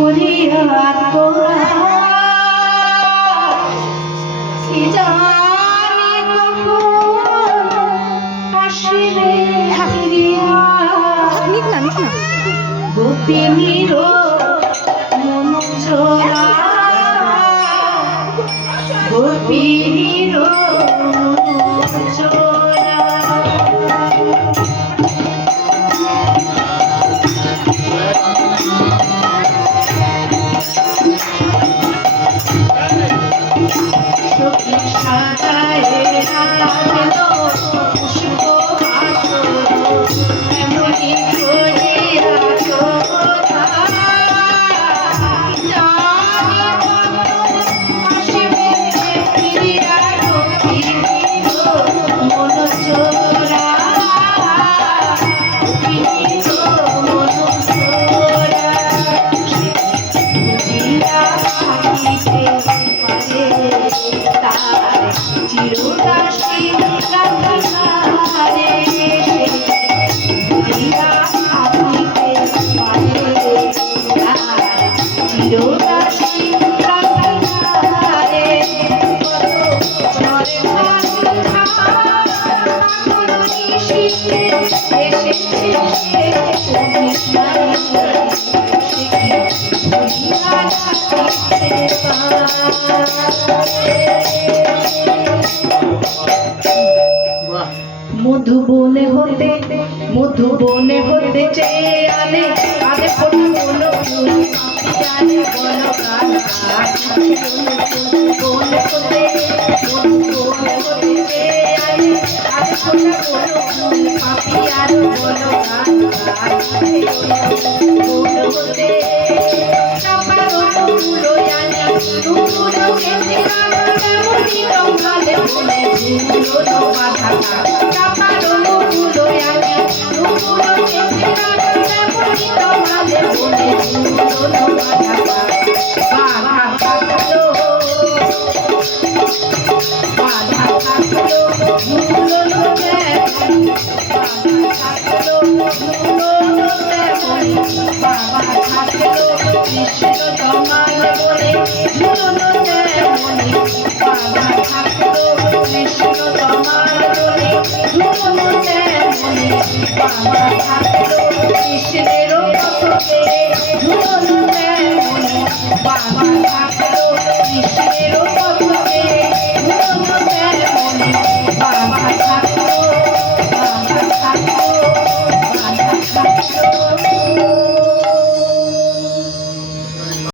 করিয়া তোরা কি জানি কখন আসিবে ফিরিয়া গোপিনীর মনোজরা গোপিনীর মনোজরা সখী সাজায় রাখলো পুষ্প আসর এমনি করিয়া তোরা জানি কখন আসিবে ফিরিয়া গোপিনীর মনোজরা গোপিনীর মনোজরা ফিরিয়া থাকিতে পারে তার চিরদাসী রাধারে ফিরিয়া থাকিতে পারে তার চিরদাসী রাধারে চরে মধুবনে হতে চেয়ে আনে আরে বলো ফুল জানে বলো গান মধুবনে হতে চেয়ে আনে আরে বলো ফুল পাপি আর বলো গান বলো হতে চাপারো ফুলো জানে ফুলো কেটে এমনি রঙালে বলে ফুলো বাধা চাপারো ফুলো জানে ফুলো কেটে এমনি রঙালে বলে ফুলো বাধা বাধা থাকলো ফুলো লোকে বাধা থাকলো ফুলো লোকে বাবা থাকলো কৃষ্ণ জমাল বলে ফুলো লোকে বাবা থাকলো কৃষ্ণ জমাল বলে ফুলো লোকে বাবা থাকলো কৃষ্ণের পথে ফুলো লোকে বাবা